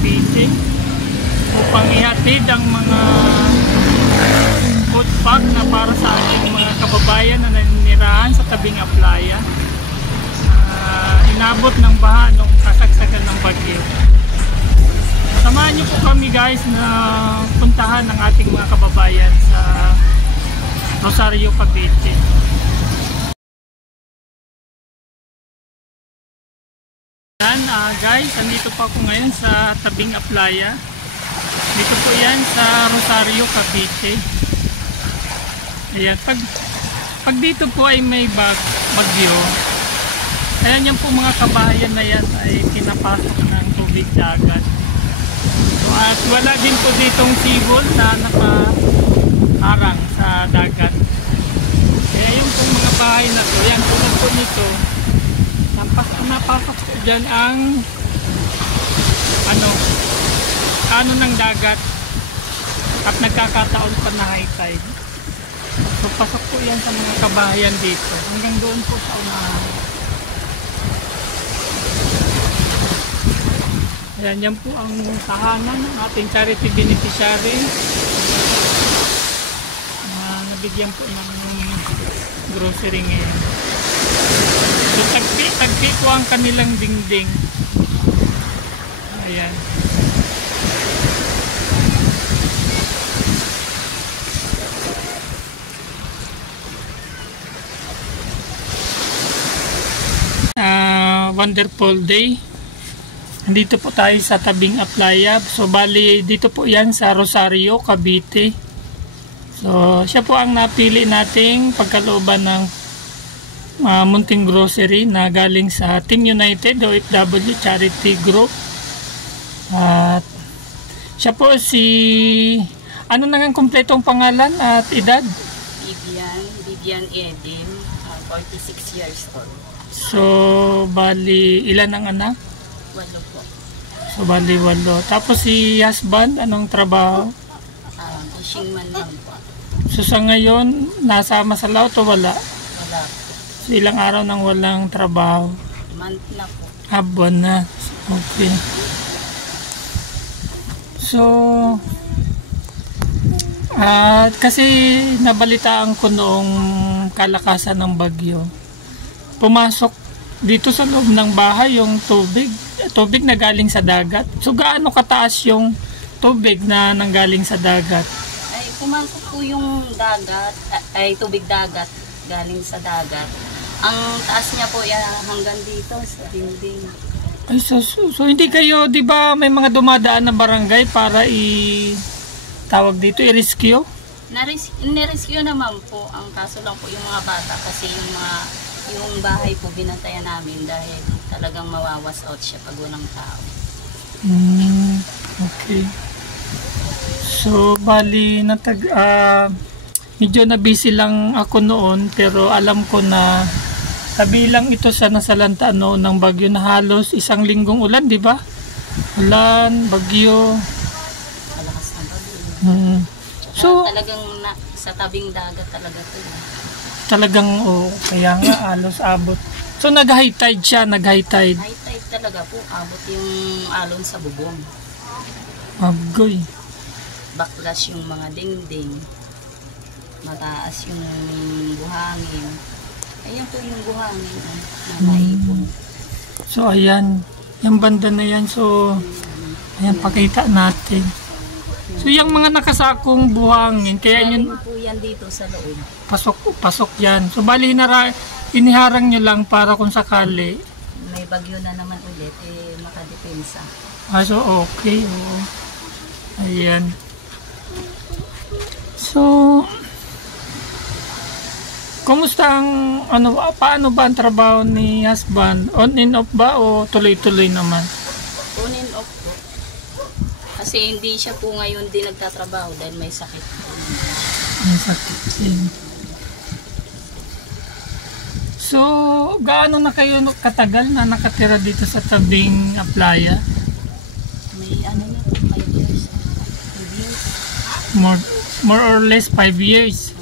Cavite upang ihatid ang mga food pack na para sa ating mga kababayan na naninirahan sa tabing Aplaya. Inabot ng baha nung kasagsagan ng bagyo. Samahan niyo po kami guys na puntahan ng ating mga kababayan sa Rosario, Cavite. Yan guys, andito pa ako ngayon sa tabing Aplaya. Dito po yan sa Rosario, Cavite. Ayan, pag dito po ay may bagyo, ayan yung po mga kabahayan na yan ay pinapasok ng tubig dagat. So, at wala din po ditong sibol na nakaharang sa dagat. Kaya yung po mga bahay na to, yan tulad po nito, napasok po dyan ang ano ng dagat at nagkakataon pa na high tide. So pasok po yan sa mga kabahayan dito hanggang doon po sa unahan. Yan po ang tahanan ng ating charity beneficiary na nabigyan po ng grocery ngayon. So tagpi po ang kanilang dingding. Ayan. Wonderful day. Dito po tayo sa tabing Aplaya. So bali dito po yan sa Rosario, Cavite. So siya po ang napili nating pagkalooban ng munting grocery na galing sa Team United OFW Charity Group. At siya po si ano nang ang kumpletong pangalan at edad? Vivian Edim, 46 years old. So bali ilan ang anak? 8 po. So bali 8. Tapos si husband anong trabaho? Fishing man lang po. So sa ngayon nasama sa laot o wala? Wala. So ilang araw nang walang trabaho? Month na po. Buwan na. Okay. So kasi nabalitaan ko noong kalakasan ng bagyo, pumasok dito sa loob ng bahay yung tubig na galing sa dagat. So gaano kataas yung tubig na nanggaling sa dagat? Ay pumasok po yung dagat, tubig dagat galing sa dagat. Ang taas niya po yan hanggang dito sa dingding. Ay, so hindi kayo, di ba may mga dumadaan na barangay para tawag dito, i-rescue? Nirescue naman po. Ang kaso lang po yung mga bata kasi yung bahay po binantayan namin dahil talagang mawawas out siya pag walang tao. Okay. So bali medyo na busy lang ako noon pero alam ko na kabilang ito sa nasalanta ng bagyo na halos 1 linggong ulan, di ba? Ulan, bagyo. Malakas na bagyo. So talagang sa tabing dagat talaga ito. Talagang kaya nga halos abot. So nag-high tide siya, nag-high tide. High tide talaga po, abot yung alon sa bubong. Agoy. Baklas yung mga dingding. Mataas yung buhangin. Ayan po yung buhangin na naipon. So ayan, yung banda na yan. So ayan, pakita natin. So yung mga nakasakong buhangin, kaya yun po yan dito sa loob. Pasok yan. So bali iniharang nyo lang para kung sakali may bagyo na naman ulit, makadepensa. So okay. Oo. Ayan. So kumusta ang paano ba ang trabaho ni husband? On and off ba o tuloy-tuloy naman? On and off po. Kasi hindi siya po ngayon din nagtatrabaho dahil may sakit. May sakit din. So, gaano na kayo katagal na nakatira dito sa tabing Aplaya? May 5 years. 5 years. More or less 5 years.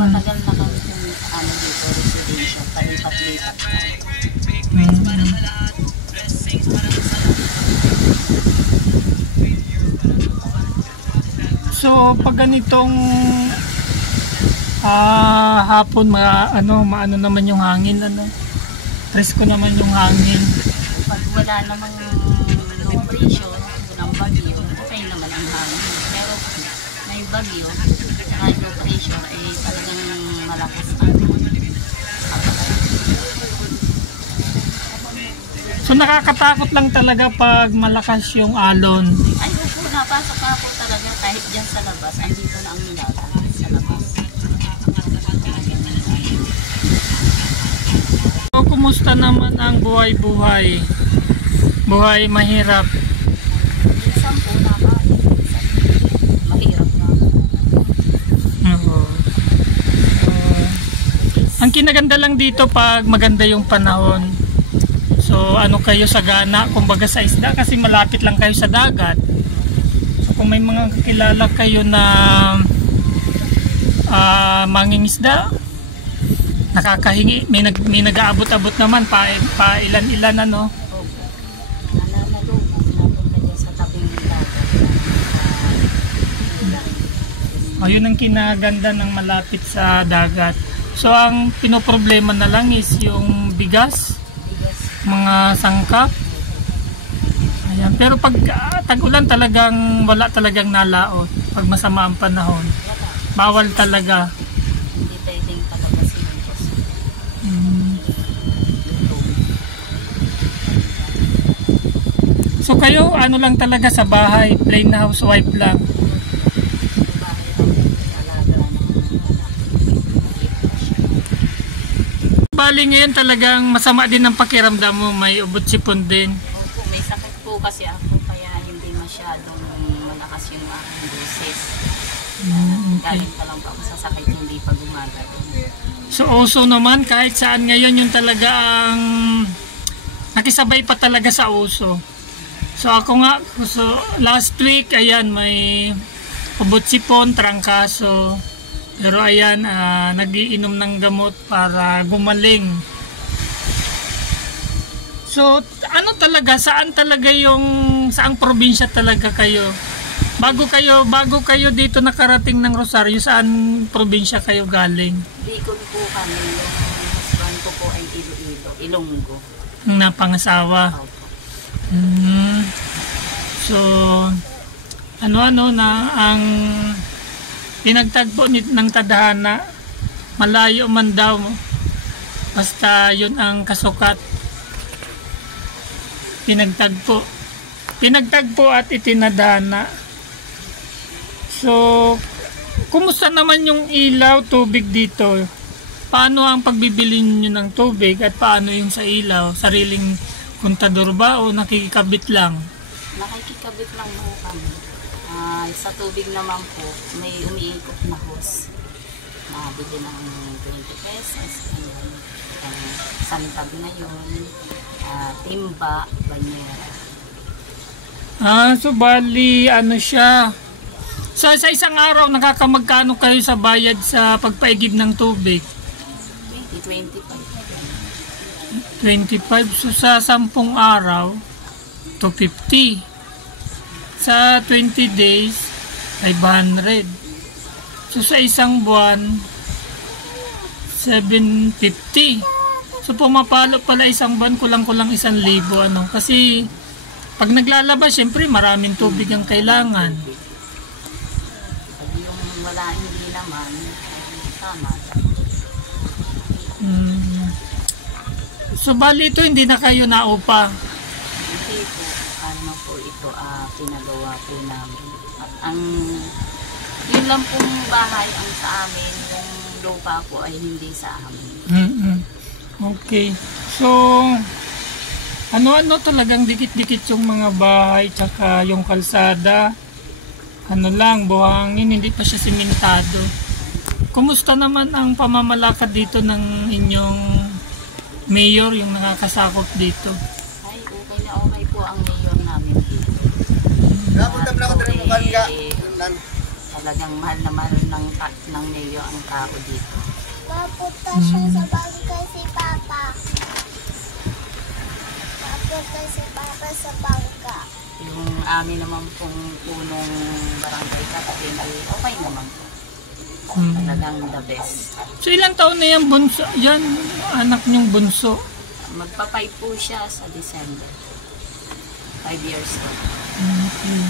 Matagal na kami dito, residential, palipat-lipat. So pag ganitong hapon maano naman yung hangin, presko naman yung hangin. Pag wala namang low pressure ng bagyo, okay naman ang hangin. Pero may bagyo, high low pressure, ay talagang malakas ang So nakakatakot lang talaga pag malakas yung alon. ay opo, napasok ka po talaga kahit dyan sa labas, andito na ang nilaga sa labas. So kumusta naman ang buhay-buhay? Buhay mahirap. Minsan po mahirap na. Oo. Ang kinaganda lang dito pag maganda yung panahon. So ano kayo sagana kumbaga sa isda kasi malapit lang kayo sa dagat. So kung may mga kakilala kayo na mangingisda, nakakahingi, may nag-aabot-abot naman pa ilan-ilan ano. Nananalubog napunta dyan sa tabing dagat. Ayun ang kinaganda ng malapit sa dagat. So ang pinoproblema na lang is yung bigas, mga sangkap. Ayan. Pero pag tag-ulan talagang wala talagang nalaot. Pag masama ang panahon, bawal talaga. Hindi pwedeng palabasin ito. So kayo ano lang talaga sa bahay, plain na housewife lang. Bali ngayon talagang masama din ang pakiramdam mo, may ubot sipon din. Opo, may sakit po kasi ako kaya hindi masyadong malakas yung aking boses. Galing pa lang po ako sa sakit, hindi pa gumagal. So uso naman kahit saan ngayon yung talaga ang nakisabay pa talaga sa uso. So ako nga, so last week ayan may ubot sipon, trangkaso. Pero ayan, nagiinom ng gamot para gumaling. So, ano talaga, saan talaga saang probinsya talaga kayo? Bago kayo dito nakarating ng Rosario, saan probinsya kayo galing? Bicol po kami, yung husband ko po ay Ilonggo. Ang napangasawa. Opo. So, ano-ano na ang pinagtagpo ng tadhana, malayo man daw, basta yun ang kasukat. Pinagtagpo at itinadhana. So, kumusta naman yung ilaw, tubig dito? Paano ang pagbibili nyo ng tubig at paano yung sa ilaw? Sariling kontador ba o nakikabit lang? Nakikikabit lang po kami. Sa tubig naman po, may umiikot na hose. Nabili ng 20 pesos. Santag na yun. Timba, banyera. So bali, ano siya? So sa isang araw, nakakamagkano kayo sa bayad sa pagpaigib ng tubig? 25. 25. So sa 10 araw, 250. Sa 20 days, 500. So sa isang buwan, 750. So pumapalo pala isang buwan, kulang-kulang 1,000 ano. Kasi pag naglalaba, syempre maraming tubig ang kailangan. Pag yung wala, hindi naman, tama. So bali ito, hindi na kayo naupa. Hindi po, ano po ito, pinagawa po namin. At yun lang pong bahay ang sa amin, yung lupa po ay hindi sa amin. Okay. So, ano-ano talagang dikit-dikit yung mga bahay, tsaka yung kalsada. Ano lang, buhangin, hindi pa siya simentado. Kumusta naman ang pamamalakad dito ng inyong mayor, yung nakakasakop dito? Ay, okay po ang mayor namin dito. Talagang mahal na mahal ng mayor ang tao dito. Papunta siya sa bangkay si Papa. Papunta si Papa sa bangka. Yung amin naman pong punong barangay captain, okay naman po. Talagang the best. So ilang taon na yan bunso? Yan, anak niyong bunso. Magpa-5 po siya sa December. 5 years na. Okay.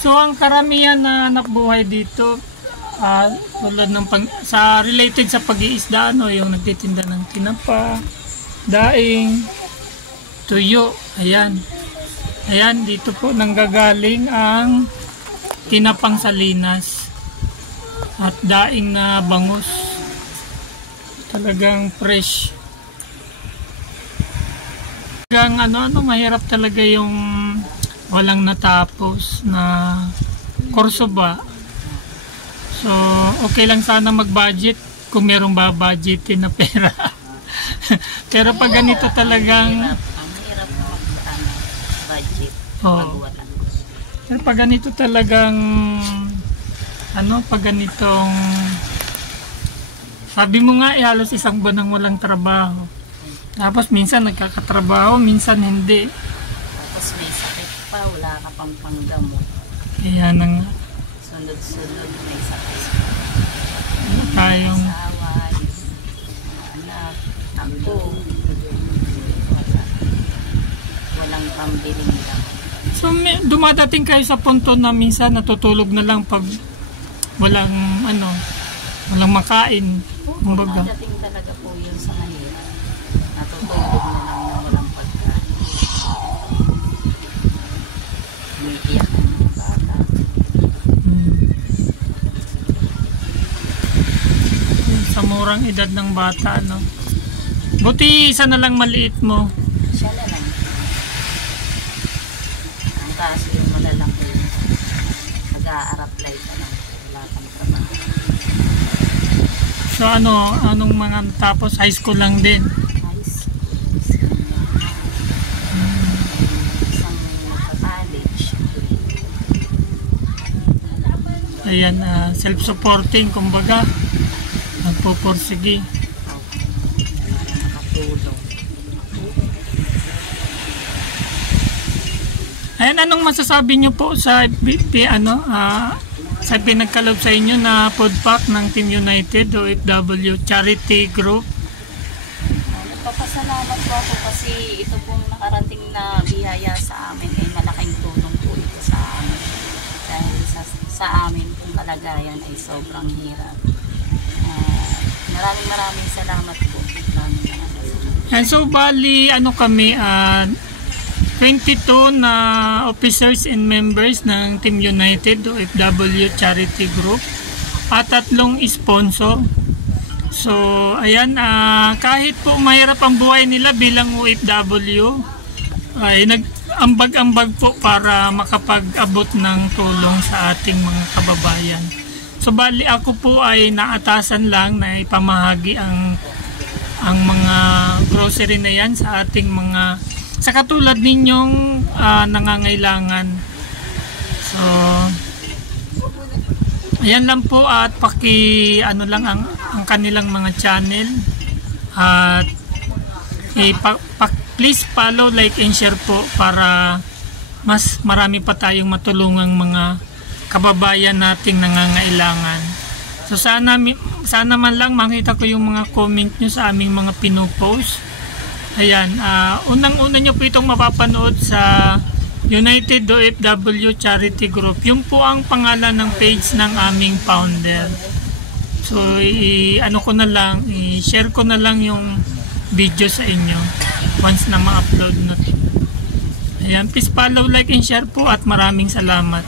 So ang karamihan na anak buhay dito, tulad ng sa related sa pag-iisda, ano, yung nagtitinda ng tinapa, daing, tuyo, ayan. Ayan, dito po nanggagaling ang tinapang salinas at daing na bangus. Talagang fresh. Talagang ano, mahirap talaga yung walang natapos na kurso ba. So, okay lang sana mag-budget kung merong ba-budgetin na pera. Pero pag ganito talagang Ang hirap mag-budget. Oh. Pag wala. Pero pag ganito talagang pag ganitong sabi mo nga halos isang buwan nang walang trabaho. Tapos minsan nagkakatrabaho, minsan hindi. Tapos may sakit pa, wala ka pang panggamot. Kaya nang Sunod-sunod may sakit. tayong Asawa, anak, ako. Walang pambiling lang. so dumadating kayo sa punto na minsan natutulog na lang pag walang walang makain. Kumbaga. Dating talaga po yun sa mahirap. Natutulog na lang na walang pagkain. Umiiyak na ng bata. Sa murang edad ng bata, no? Buti isa na lang maliit mo. Siya na lang. Ang kaso yung malalaki, nag-a-apply ka lang. Wala kang trabaho. So anong mga tapos high school lang din. Ayos. Isang college. Ayan, self-supporting, kumbaga. Nagpupursige. Nakatulong. Ayan, anong masasabi nyo po sa sa pinagkaloob sa inyo na food pack ng Team United OFW Charity Group? Nagpapasalamat po ako kasi ito pong nakarating na biyaya sa amin ay malaking tulong po ito sa amin. Dahil sa amin pong kalagayan ay sobrang hirap. Maraming salamat po. And so bali kami 22 na officers and members ng Team United OFW Charity Group at 3 sponsor. So ayan, kahit po mahirap ang buhay nila bilang OFW, ay nag-ambag-ambag po para makapag-abot ng tulong sa ating mga kababayan. So bali ako po ay naatasan lang na ipamahagi ang mga grocery na yan sa ating mga sa katulad ninyong nangangailangan. So ayan lang po at lang ang kanilang mga channel at please follow, like and share po para mas marami pa tayong matulungang mga kababayan nating nangangailangan. So sana man lang makita ko yung mga comment nyo sa aming mga pinopost. Ayan, unang-una nyo po itong mapapanood sa United OFW Charity Group. Yung po ang pangalan ng page ng aming founder. So i-share ko na lang yung video sa inyo once na ma-upload na. Ayan, please follow, like and share po at maraming salamat.